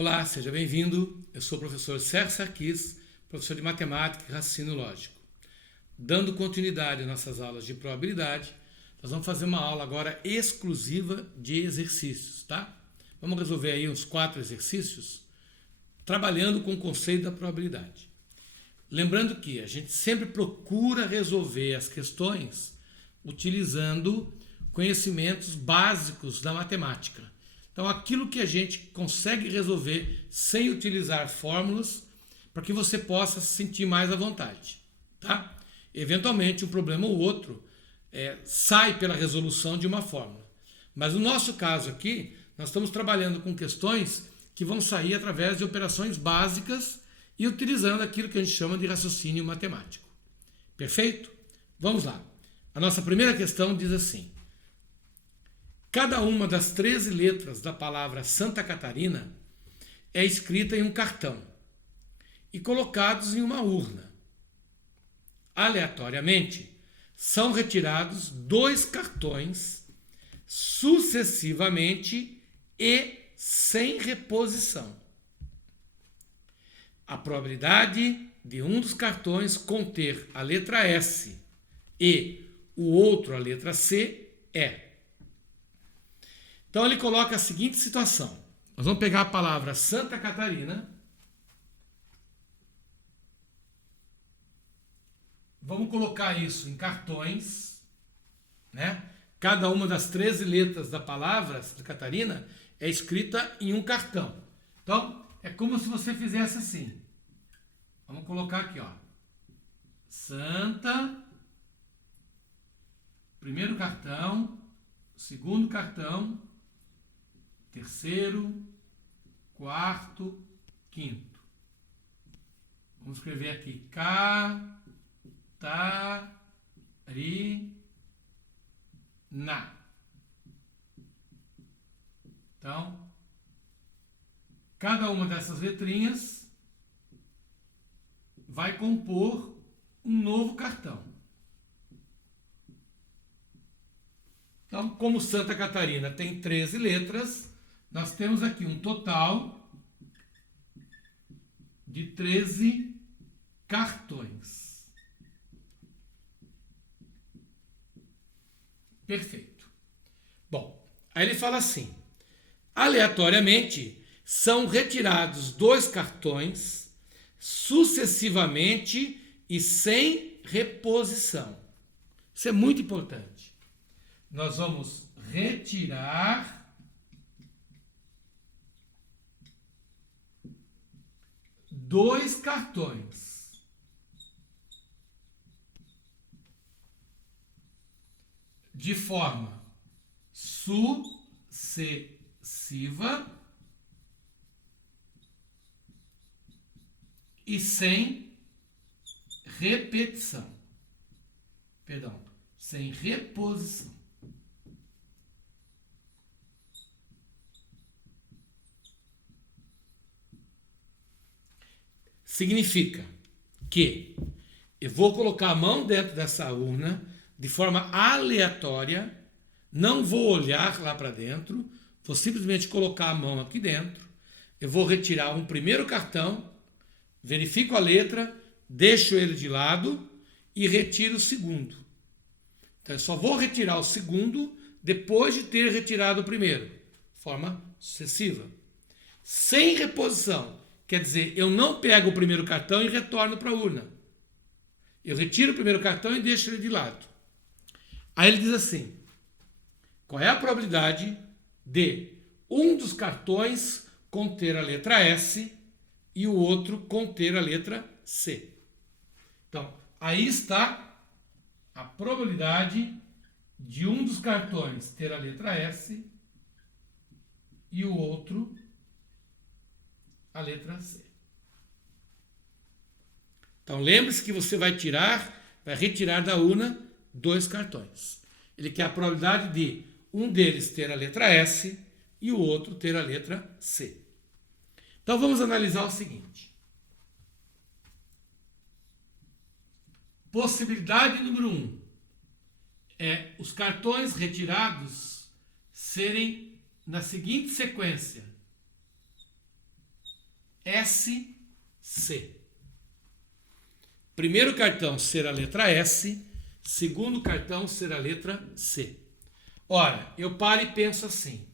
Olá, seja bem-vindo. Eu sou o professor Sérgio Sarquis, professor de Matemática e Raciocínio Lógico. Dando continuidade às nossas aulas de probabilidade, nós vamos fazer uma aula agora exclusiva de exercícios, tá? Vamos resolver aí uns 4 exercícios, trabalhando com o conceito da probabilidade. Lembrando que a gente sempre procura resolver as questões utilizando conhecimentos básicos da matemática. Então, aquilo que a gente consegue resolver sem utilizar fórmulas, para que você possa se sentir mais à vontade, tá? Eventualmente, um problema ou outro sai pela resolução de uma fórmula. Mas no nosso caso aqui, nós estamos trabalhando com questões que vão sair através de operações básicas e utilizando aquilo que a gente chama de raciocínio matemático. Perfeito? Vamos lá. A nossa primeira questão diz assim: cada uma das 13 letras da palavra Santa Catarina é escrita em um cartão e colocados em uma urna. Aleatoriamente, são retirados 2 cartões sucessivamente e sem reposição. A probabilidade de um dos cartões conter a letra S e o outro a letra C é... Então ele coloca a seguinte situação. Nós vamos pegar a palavra Santa Catarina. Vamos colocar isso em cartões, né? Cada uma das 13 letras da palavra Santa Catarina é escrita em um cartão. Então, é como se você fizesse assim. Vamos colocar aqui, ó. Santa, primeiro cartão, segundo cartão, terceiro, quarto, quinto. Vamos escrever aqui Catarina. Então, cada uma dessas letrinhas vai compor um novo cartão. Então, como Santa Catarina tem 13 letras, nós temos aqui um total de 13 cartões. Perfeito. Bom, aí ele fala assim: aleatoriamente são retirados 2 cartões sucessivamente e sem reposição. Isso é muito importante. Nós vamos retirar 2 cartões de forma sucessiva e sem repetição. Perdão, sem reposição. Significa que eu vou colocar a mão dentro dessa urna de forma aleatória, não vou olhar lá para dentro, vou simplesmente colocar a mão aqui dentro, eu vou retirar um primeiro cartão, verifico a letra, deixo ele de lado e retiro o segundo. Então eu só vou retirar o segundo depois de ter retirado o primeiro, de forma sucessiva. Sem reposição. Quer dizer, eu não pego o primeiro cartão e retorno para a urna. Eu retiro o primeiro cartão e deixo ele de lado. Aí ele diz assim: qual é a probabilidade de um dos cartões conter a letra S e o outro conter a letra C? Então, aí está a probabilidade de um dos cartões ter a letra S e o outro a letra C. Então, lembre-se que você vai retirar da urna 2 cartões. Ele quer a probabilidade de um deles ter a letra S e o outro ter a letra C. Então, vamos analisar o seguinte. Possibilidade número 1 é os cartões retirados serem na seguinte sequência: SC. Primeiro cartão ser a letra S, segundo cartão ser a letra C. Ora, eu paro e penso assim.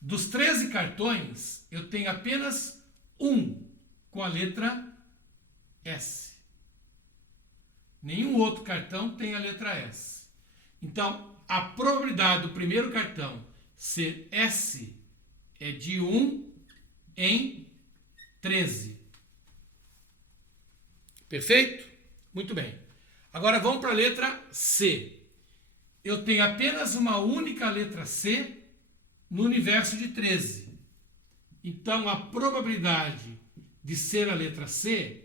Dos 13 cartões, eu tenho apenas um com a letra S. Nenhum outro cartão tem a letra S. Então, a probabilidade do primeiro cartão ser S é de 1 em 13. Perfeito? Muito bem. Agora vamos para a letra C. Eu tenho apenas uma única letra C no universo de 13. Então, a probabilidade de ser a letra C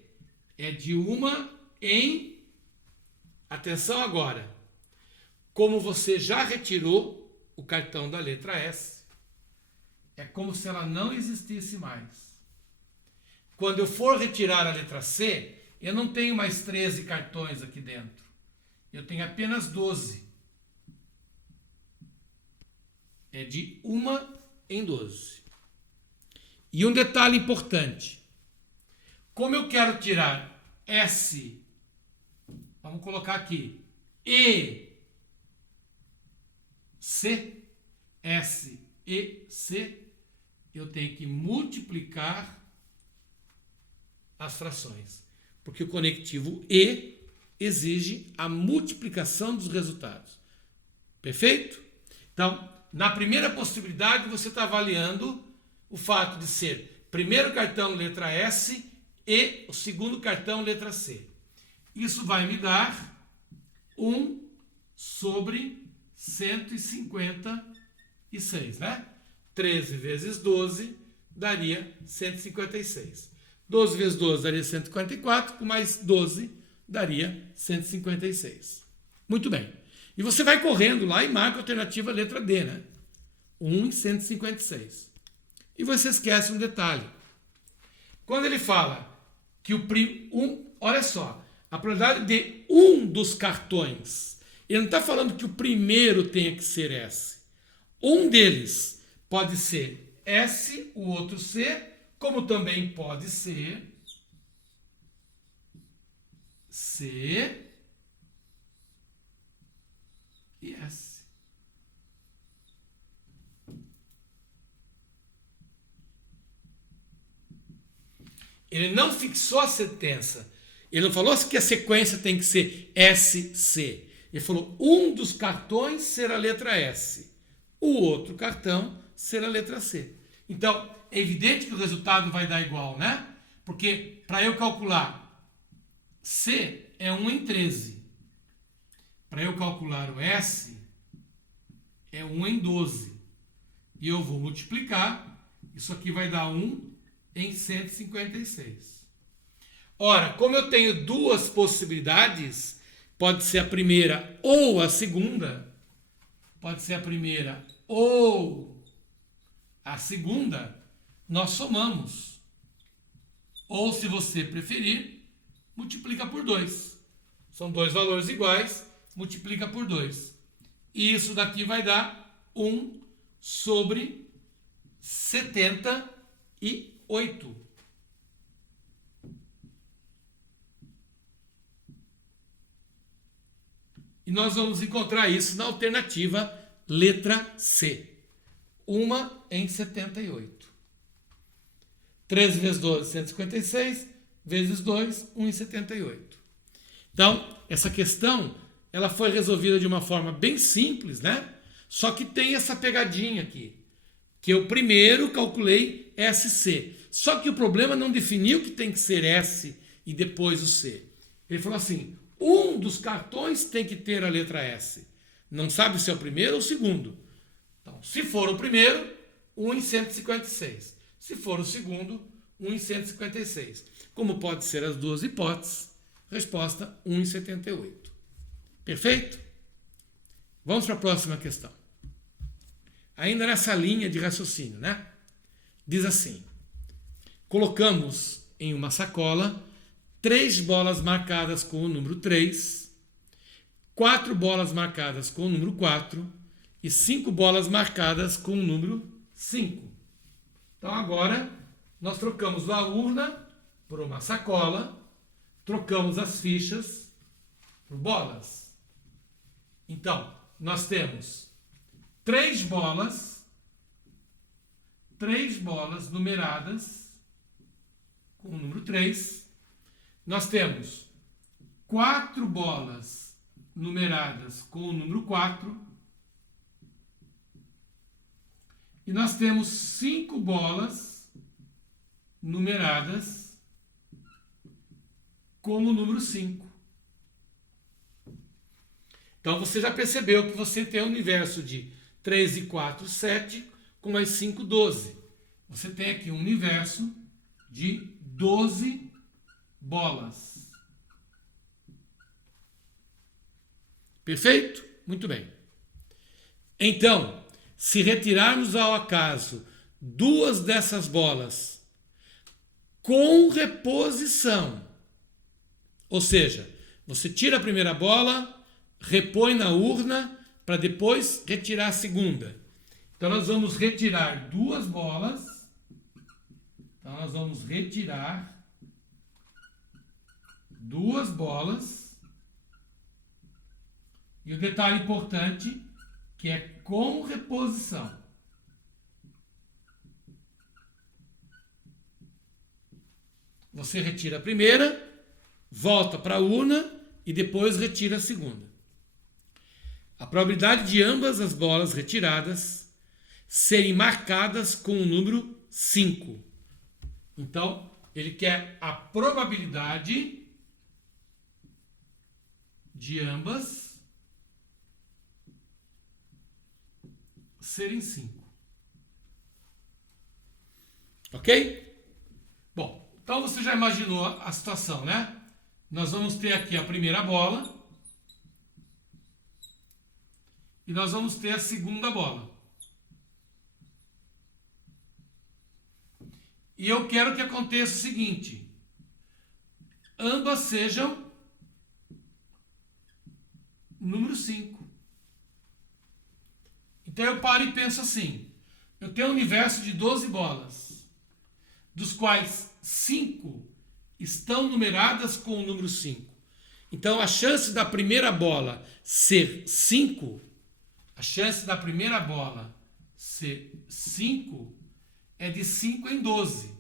é de 1 em... Atenção agora. Como você já retirou o cartão da letra S, é como se ela não existisse mais. Quando eu for retirar a letra C, eu não tenho mais 13 cartões aqui dentro. Eu tenho apenas 12. É de 1 em 12. E um detalhe importante. Como eu quero tirar S, vamos colocar aqui, E, C, S, E, C, eu tenho que multiplicar as frações. Porque o conectivo E exige a multiplicação dos resultados. Perfeito? Então, na primeira possibilidade, você está avaliando o fato de ser primeiro cartão letra S e o segundo cartão letra C. Isso vai me dar 1 sobre 156, né? 13 vezes 12 daria 156. 12 vezes 12 daria 154, com mais 12 daria 156. Muito bem. E você vai correndo lá e marca a alternativa letra D, né? 1 em 156. E você esquece um detalhe. Quando ele fala que olha só, a probabilidade de um dos cartões, ele não está falando que o primeiro tenha que ser S. Um deles pode ser S, o outro C, como também pode ser C e S. Ele não fixou a sentença. Ele não falou que a sequência tem que ser SC. Ele falou um dos cartões ser a letra S, o outro cartão ser a letra C. Então, é evidente que o resultado vai dar igual, né? Porque para eu calcular C é 1 em 13. Para eu calcular o S é 1 em 12. E eu vou multiplicar. Isso aqui vai dar 1 em 156. Ora, como eu tenho duas possibilidades, pode ser a primeira ou a segunda, pode ser a primeira ou a segunda, nós somamos. Ou, se você preferir, multiplica por 2. São dois valores iguais, multiplica por 2. E isso daqui vai dar 1 sobre 78. E nós vamos encontrar isso na alternativa letra C. 1 em 78. 13 vezes 12, 156, vezes 2, 1 em 78. Então, essa questão, ela foi resolvida de uma forma bem simples, né? Só que tem essa pegadinha aqui, que eu primeiro calculei SC. Só que o problema não definiu que tem que ser S e depois o C. Ele falou assim, um dos cartões tem que ter a letra S. Não sabe se é o primeiro ou o segundo. Então, se for o primeiro, 1 em 156. Se for o segundo, 1 em 156. Como pode ser as duas hipóteses? Resposta 1 em 78. Perfeito? Vamos para a próxima questão. Ainda nessa linha de raciocínio, né? Diz assim, colocamos em uma sacola 3 bolas marcadas com o número 3, 4 bolas marcadas com o número 4 e 5 bolas marcadas com o número 5. Então agora nós trocamos a urna por uma sacola, trocamos as fichas por bolas. Então, nós temos 3 bolas numeradas com o número 3. Nós temos 4 bolas numeradas com o número 4. E nós temos 5 bolas numeradas com o número 5. Então você já percebeu que você tem um universo de 3 e 4, 7, com mais 5, 12. Você tem aqui um universo de 12 bolas. Perfeito? Muito bem. Então, se retirarmos ao acaso 2 dessas bolas com reposição, ou seja, você tira a primeira bola, repõe na urna para depois retirar a segunda. Então nós vamos retirar 2 bolas. Então nós vamos retirar 2 bolas. E o detalhe importante que é com reposição. Você retira a primeira, volta para a urna e depois retira a segunda. A probabilidade de ambas as bolas retiradas serem marcadas com o número 5. Então, ele quer a probabilidade de ambas serem 5. Ok? Bom, então você já imaginou a situação, né? Nós vamos ter aqui a primeira bola e nós vamos ter a segunda bola. E eu quero que aconteça o seguinte: ambas sejam número 5. Então eu paro e penso assim: eu tenho um universo de 12 bolas, dos quais 5 estão numeradas com o número 5. Então a chance da primeira bola ser 5, a chance da primeira bola ser 5 é de 5 em 12.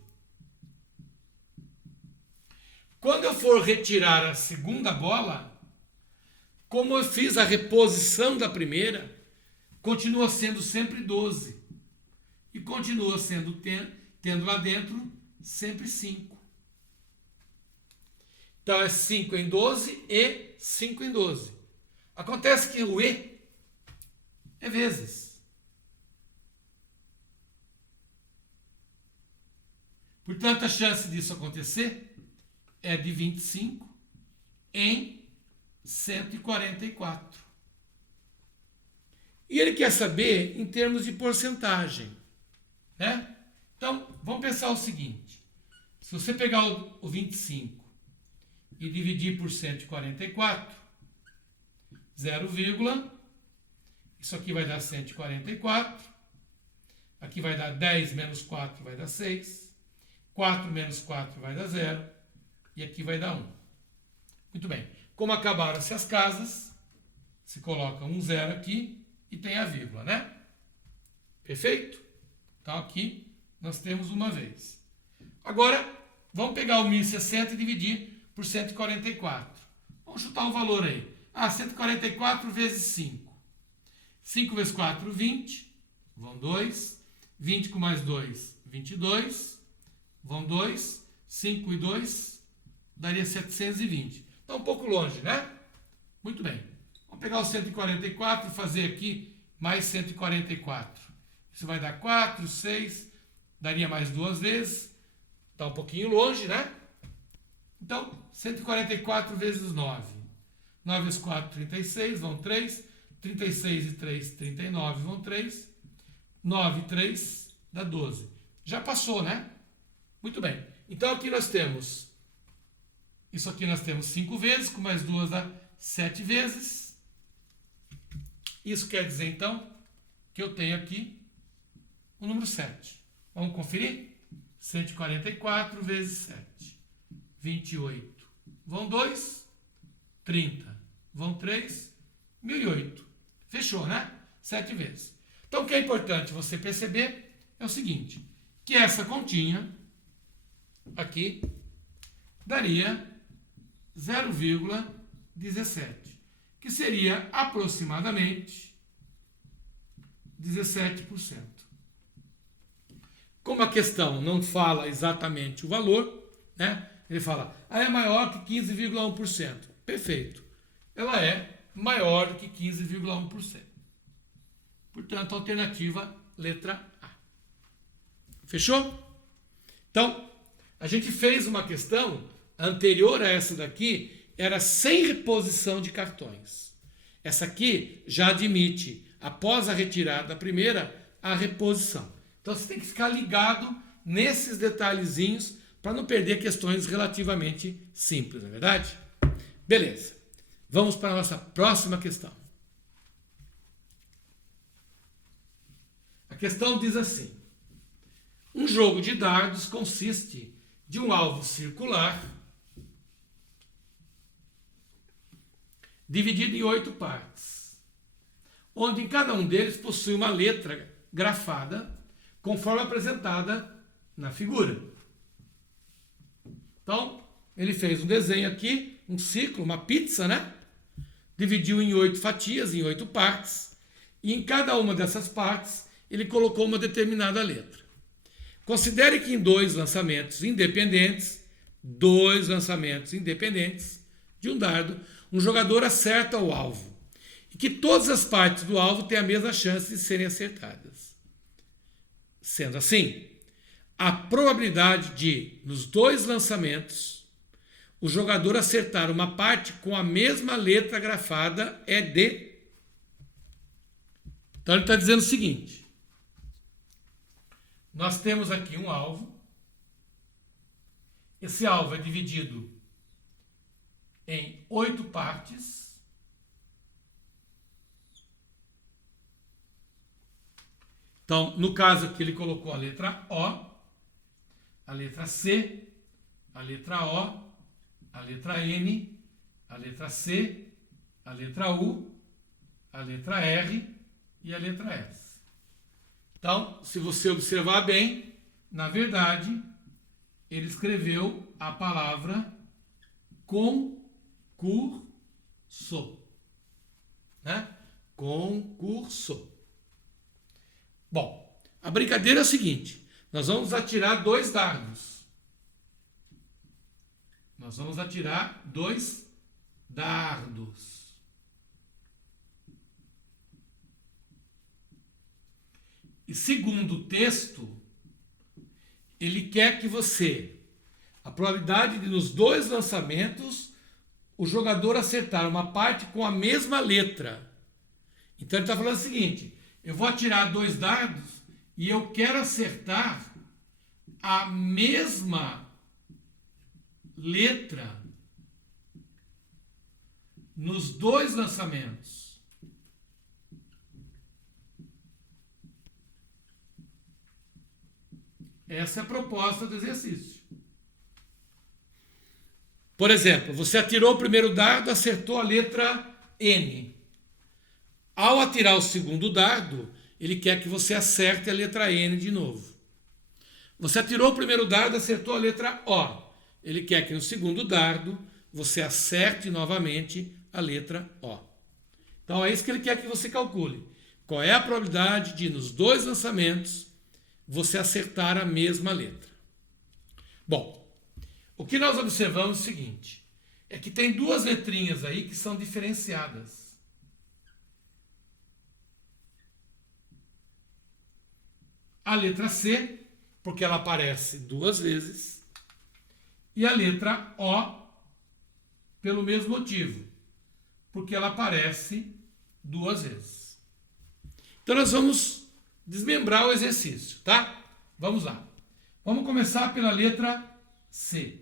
Quando eu for retirar a segunda bola, como eu fiz a reposição da primeira, continua sendo sempre 12. E continua sendo, tendo lá dentro, sempre 5. Então é 5 em 12 e 5 em 12. Acontece que o E é vezes. Portanto, a chance disso acontecer é de 25 em 144. E ele quer saber em termos de porcentagem, né? Então, vamos pensar o seguinte: se você pegar o 25 e dividir por 144, 0, isso aqui vai dar 144, aqui vai dar 10 menos 4 vai dar 6, 4 menos 4 vai dar 0, e aqui vai dar 1. Muito bem. Como acabaram-se as casas, se coloca um 0 aqui e tem a vírgula, né? Perfeito? Então aqui nós temos uma vez. Agora, vamos pegar o 1060 e dividir por 144. Vamos chutar um valor aí. 144 vezes 5. 5 vezes 4, 20. Vão 2. 20 com mais 2, 22. Vão 2. 5 e 2 daria 720. Está um pouco longe, né? Muito bem. Vamos pegar o 144 e fazer aqui mais 144. Isso vai dar 4, 6, daria mais 2 vezes. Está um pouquinho longe, né? Então, 144 vezes 9. 9 vezes 4, 36, vão 3. 36 e 3, 39, vão 3. 9 e 3 dá 12. Já passou, né? Muito bem. Então, aqui nós temos... Isso aqui nós temos 5 vezes, com mais 2 dá 7 vezes. Isso quer dizer, então, que eu tenho aqui o número 7. Vamos conferir? 144 vezes 7. 28. Vão 2. 30. Vão 3. 1008. Fechou, né? 7 vezes. Então, o que é importante você perceber é o seguinte, que essa continha aqui daria 0,17, que seria aproximadamente 17%. Como a questão não fala exatamente o valor, né? Ele fala, é maior que 15,1%. Perfeito. Ela é maior do que 15,1%. Portanto, alternativa letra A. Fechou? Então, a gente fez uma questão anterior a essa daqui, era sem reposição de cartões. Essa aqui já admite, após a retirada da primeira, a reposição. Então, você tem que ficar ligado nesses detalhezinhos para não perder questões relativamente simples, não é verdade? Beleza. Vamos para a nossa próxima questão. A questão diz assim, um jogo de dardos consiste de um alvo circular dividido em 8 partes, onde em cada um deles possui uma letra grafada, conforme apresentada na figura. Então, ele fez um desenho aqui, um ciclo, uma pizza, né? Dividiu em 8 fatias, em 8 partes, e em cada uma dessas partes ele colocou uma determinada letra. Considere que em dois lançamentos independentes de um dardo, um jogador acerta o alvo, e que todas as partes do alvo têm a mesma chance de serem acertadas. Sendo assim, a probabilidade de, nos dois lançamentos, o jogador acertar uma parte com a mesma letra grafada é de... Então ele está dizendo o seguinte, nós temos aqui um alvo, esse alvo é dividido em 8 partes, então no caso aqui ele colocou a letra O, a letra C, a letra O, a letra N, a letra C, a letra U, a letra R e a letra S. Então, se você observar bem, na verdade, ele escreveu a palavra concurso, né? Concurso. Bom, a brincadeira é a seguinte, nós vamos atirar 2 dardos. Nós vamos atirar 2 dardos. E segundo o texto, ele quer que você, a probabilidade de nos 2 lançamentos, o jogador acertar uma parte com a mesma letra. Então ele está falando o seguinte, eu vou atirar 2 dardos e eu quero acertar a mesma letra nos 2 lançamentos. Essa é a proposta do exercício. Por exemplo, você atirou o primeiro dardo, acertou a letra N. Ao atirar o segundo dardo, ele quer que você acerte a letra N de novo. Você atirou o primeiro dardo, acertou a letra O. Ele quer que no segundo dardo você acerte novamente a letra O. Então é isso que ele quer que você calcule. Qual é a probabilidade de, nos 2 lançamentos, você acertar a mesma letra? Bom, o que nós observamos é o seguinte, é que tem 2 letrinhas aí que são diferenciadas. A letra C, porque ela aparece 2 vezes, e a letra O, pelo mesmo motivo, porque ela aparece 2 vezes. Então nós vamos desmembrar o exercício, tá? Vamos lá. Vamos começar pela letra C.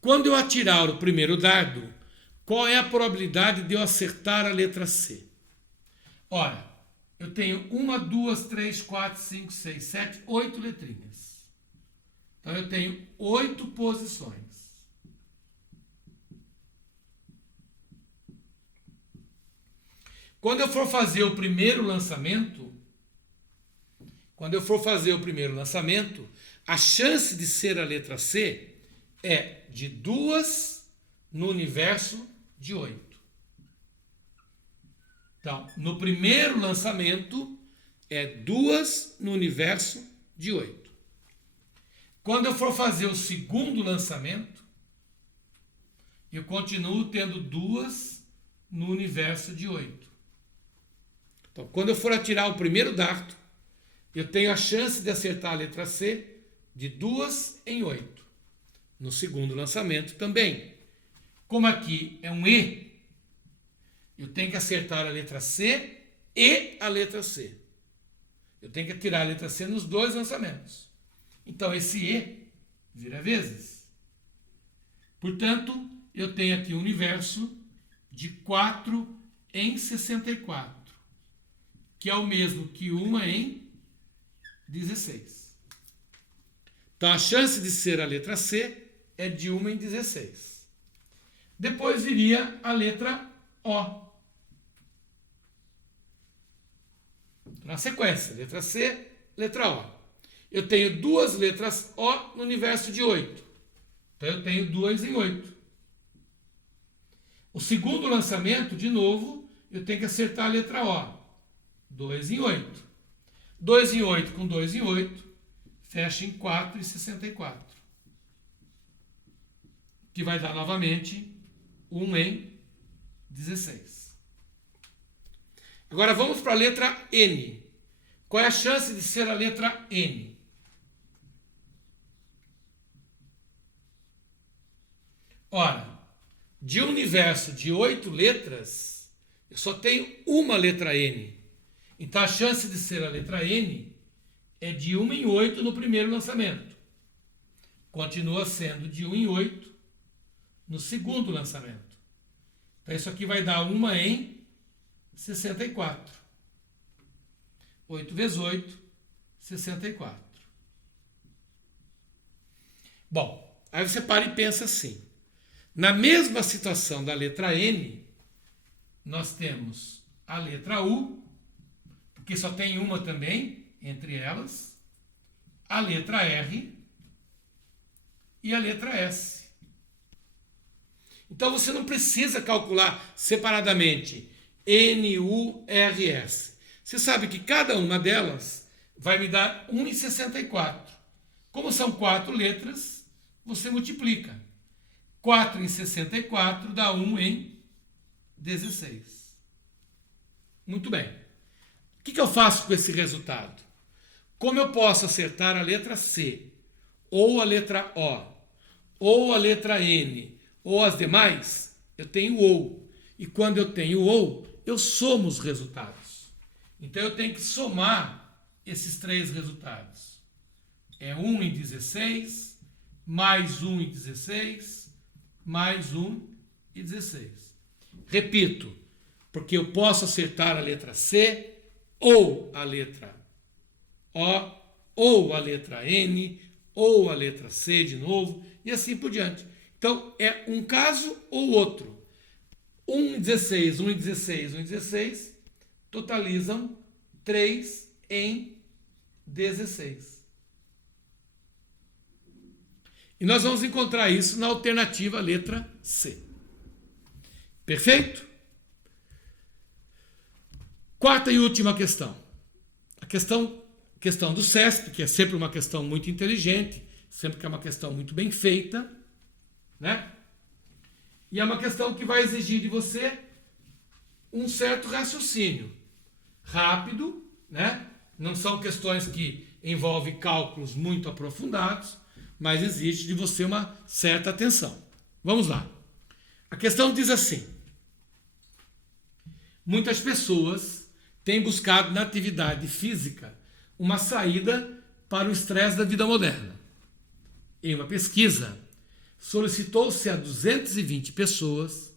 Quando eu atirar o primeiro dardo, qual é a probabilidade de eu acertar a letra C? Ora, eu tenho 1, 2, 3, 4, 5, 6, 7, 8 letrinhas. Então eu tenho 8 posições. Quando eu for fazer o primeiro lançamento, a chance de ser a letra C é de 2 no universo de 8. Então, no primeiro lançamento, é 2 no universo de 8. Quando eu for fazer o segundo lançamento, eu continuo tendo 2 no universo de 8. Então, quando eu for atirar o primeiro dardo, eu tenho a chance de acertar a letra C de 2 em 8. No segundo lançamento também. Como aqui é um E, eu tenho que acertar a letra C e a letra C. Eu tenho que atirar a letra C nos 2 lançamentos. Então, esse E vira vezes. Portanto, eu tenho aqui um universo de 4 em 64, que é o mesmo que 1 em 16. Então, a chance de ser a letra C é de 1 em 16. Depois viria a letra O. Na sequência, letra C, letra O. Eu tenho 2 letras O no universo de 8. Então, eu tenho 2 em 8. O segundo lançamento, de novo, eu tenho que acertar a letra O. 2 em 8. 2 em 8 com 2 em 8, fecha em 4 e 64. Que vai dar novamente 1 em 16. Agora vamos para a letra N. Qual é a chance de ser a letra N? Ora, de um universo de 8 letras, eu só tenho uma letra N. Então a chance de ser a letra N é de 1 em 8 no primeiro lançamento. Continua sendo de 1 em 8 no segundo lançamento. Então isso aqui vai dar 1 em 64. 8 vezes 8, 64. Bom, aí você para e pensa assim. Na mesma situação da letra N, nós temos a letra U, porque só tem uma também entre elas, a letra R e a letra S. Então você não precisa calcular separadamente N, U, R, S. Você sabe que cada uma delas vai me dar 1 em 64. Como são 4 letras, você multiplica. 4 em 64 dá 1 em 16. Muito bem. O que eu faço com esse resultado? Como eu posso acertar a letra C, ou a letra O, ou a letra N, ou as demais, eu tenho OU. E quando eu tenho OU, eu somo os resultados. Então eu tenho que somar esses 3 resultados. É 1 em 16, mais 1 em 16, mais 1 em 16. Repito, porque eu posso acertar a letra C, ou a letra O, ou a letra N, ou a letra C de novo, e assim por diante. Então, é um caso ou outro. 1 em 16, 1 em 16, 1 em 16, totalizam 3 em 16. E nós vamos encontrar isso na alternativa letra C. Perfeito? Quarta e última questão. A questão do CESP, que é sempre uma questão muito inteligente, sempre que é uma questão muito bem feita, né? E é uma questão que vai exigir de você um certo raciocínio rápido, né? Não são questões que envolvem cálculos muito aprofundados, mas exige de você uma certa atenção. Vamos lá. A questão diz assim: muitas pessoas têm buscado na atividade física uma saída para o estresse da vida moderna. Em uma pesquisa, solicitou-se a 220 pessoas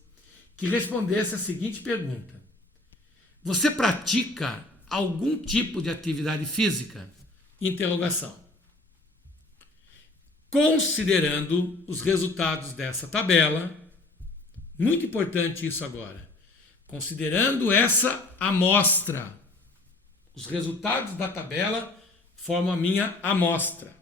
que respondessem a seguinte pergunta: você pratica algum tipo de atividade física? Interrogação. Considerando os resultados dessa tabela, muito importante isso agora, considerando essa amostra, os resultados da tabela formam a minha amostra.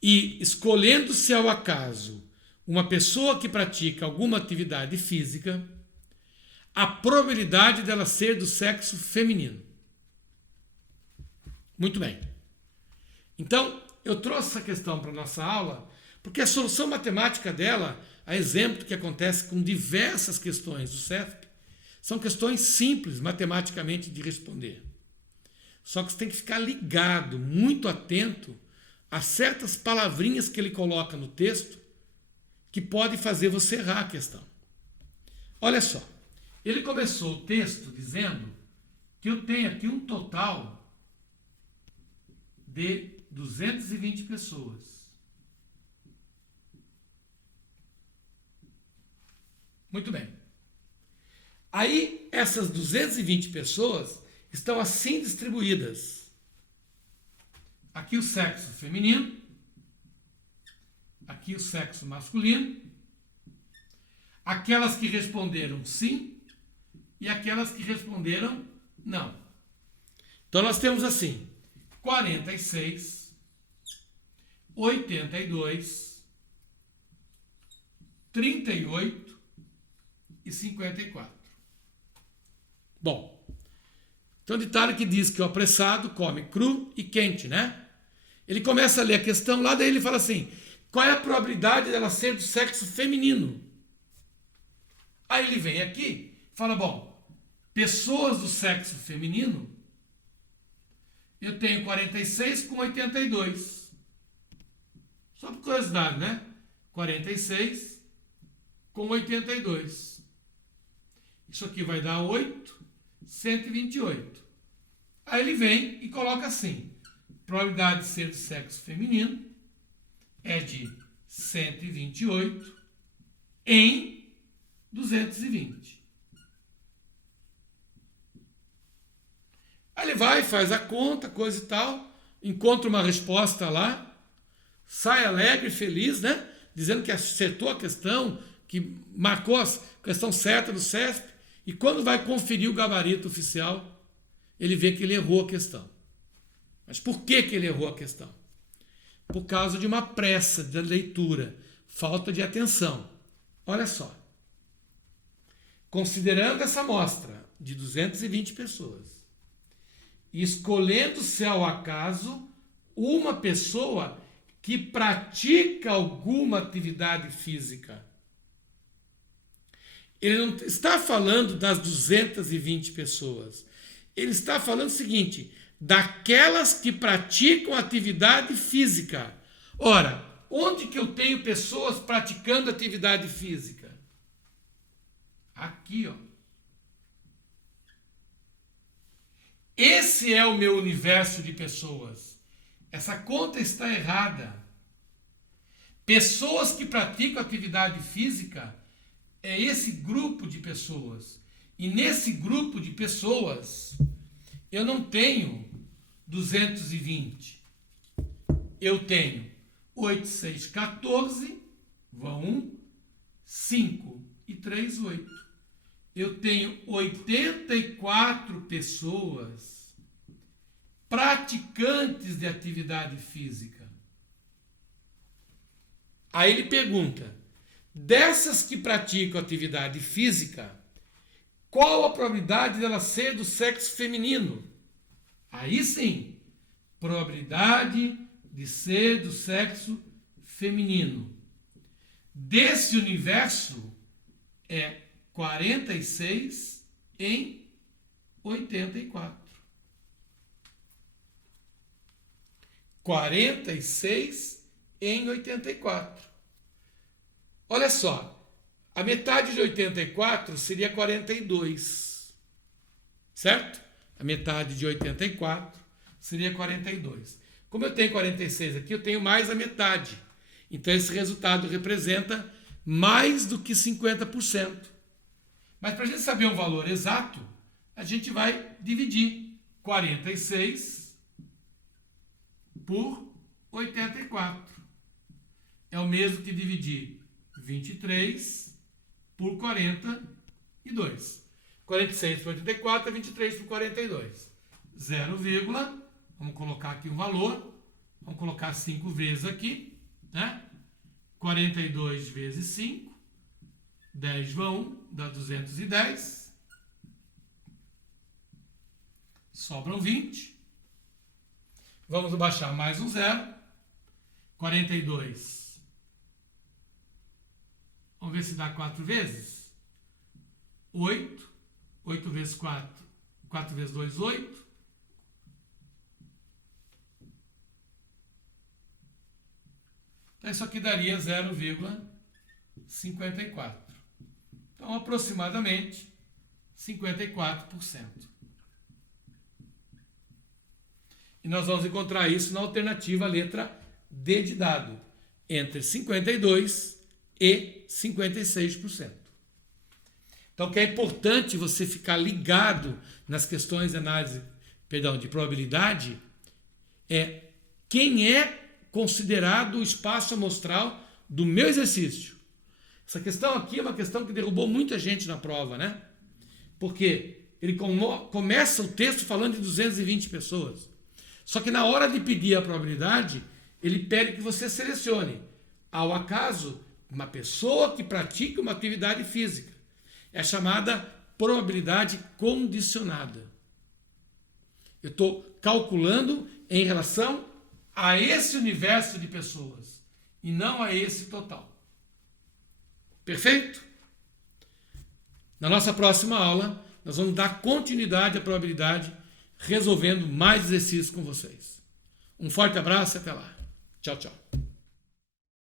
E escolhendo-se ao acaso uma pessoa que pratica alguma atividade física, a probabilidade dela ser do sexo feminino. Muito bem. Então, eu trouxe essa questão para a nossa aula, porque a solução matemática dela, a exemplo do que acontece com diversas questões do CESP, são questões simples matematicamente de responder. Só que você tem que ficar ligado, muito atento a certas palavrinhas que ele coloca no texto que pode fazer você errar a questão. Olha só, ele começou o texto dizendo que eu tenho aqui um total de 220 pessoas. Muito bem. Aí, essas 220 pessoas estão assim distribuídas. Aqui o sexo feminino, aqui o sexo masculino, aquelas que responderam sim e aquelas que responderam não. Então nós temos assim, 46, 82, 38 e 54. Bom, tem um ditado que diz que o apressado come cru e quente, né? Ele começa a ler a questão lá, daí ele fala assim, qual é a probabilidade dela ser do sexo feminino? Aí ele vem aqui e fala, bom, pessoas do sexo feminino, eu tenho 46 com 82. Só por curiosidade, né? 46 com 82. Isso aqui vai dar 8, 128. Aí ele vem e coloca assim, probabilidade de ser do sexo feminino é de 128 em 220. Aí ele vai, faz a conta, coisa e tal, encontra uma resposta lá, sai alegre, feliz, né? Dizendo que acertou a questão, que marcou a questão certa do CESP, e quando vai conferir o gabarito oficial, ele vê que ele errou a questão. Mas por que ele errou a questão? Por causa de uma pressa da leitura, falta de atenção. Olha só. Considerando essa amostra de 220 pessoas, e escolhendo-se ao acaso uma pessoa que pratica alguma atividade física. Ele não está falando das 220 pessoas. Ele está falando o seguinte, daquelas que praticam atividade física. Ora, onde que eu tenho pessoas praticando atividade física? Aqui, ó. Esse é o meu universo de pessoas. Essa conta está errada. Pessoas que praticam atividade física é esse grupo de pessoas. E nesse grupo de pessoas, eu não tenho 220. Eu tenho 8, 6, 14, vão 1, 5 e 3, 8. Eu tenho 84 pessoas praticantes de atividade física. Aí ele pergunta, dessas que praticam atividade física, qual a probabilidade dela ser do sexo feminino? Aí sim, probabilidade de ser do sexo feminino. Desse universo é 46 em 84. 46 em 84. Olha só, a metade de 84 seria 42, certo? A metade de 84 seria 42. Como eu tenho 46 aqui, eu tenho mais a metade. Então esse resultado representa mais do que 50%. Mas para a gente saber um valor exato, a gente vai dividir 46 por 84. É o mesmo que dividir 23 por 42. 46 por 84 é 23 por 42. 0, vamos colocar aqui um valor. Vamos colocar 5 vezes aqui, né? 42 vezes 5. 10 vão, dá 210. Sobram 20. Vamos baixar mais um 0. 42. Vamos ver se dá 4 vezes. 8. 8 vezes 4. 4 vezes 2, 8. Então, isso aqui daria 0,54. Então, aproximadamente 54%. E nós vamos encontrar isso na alternativa letra D de dado, entre 52% e 56%. Então, o que é importante você ficar ligado nas questões de análise, de probabilidade, é quem é considerado o espaço amostral do meu exercício. Essa questão aqui é uma questão que derrubou muita gente na prova, né? Porque ele começa o texto falando de 220 pessoas. Só que na hora de pedir a probabilidade, ele pede que você selecione, ao acaso, uma pessoa que pratique uma atividade física. É a chamada probabilidade condicionada. Eu estou calculando em relação a esse universo de pessoas e não a esse total. Perfeito? Na nossa próxima aula, nós vamos dar continuidade à probabilidade, resolvendo mais exercícios com vocês. Um forte abraço e até lá. Tchau, tchau.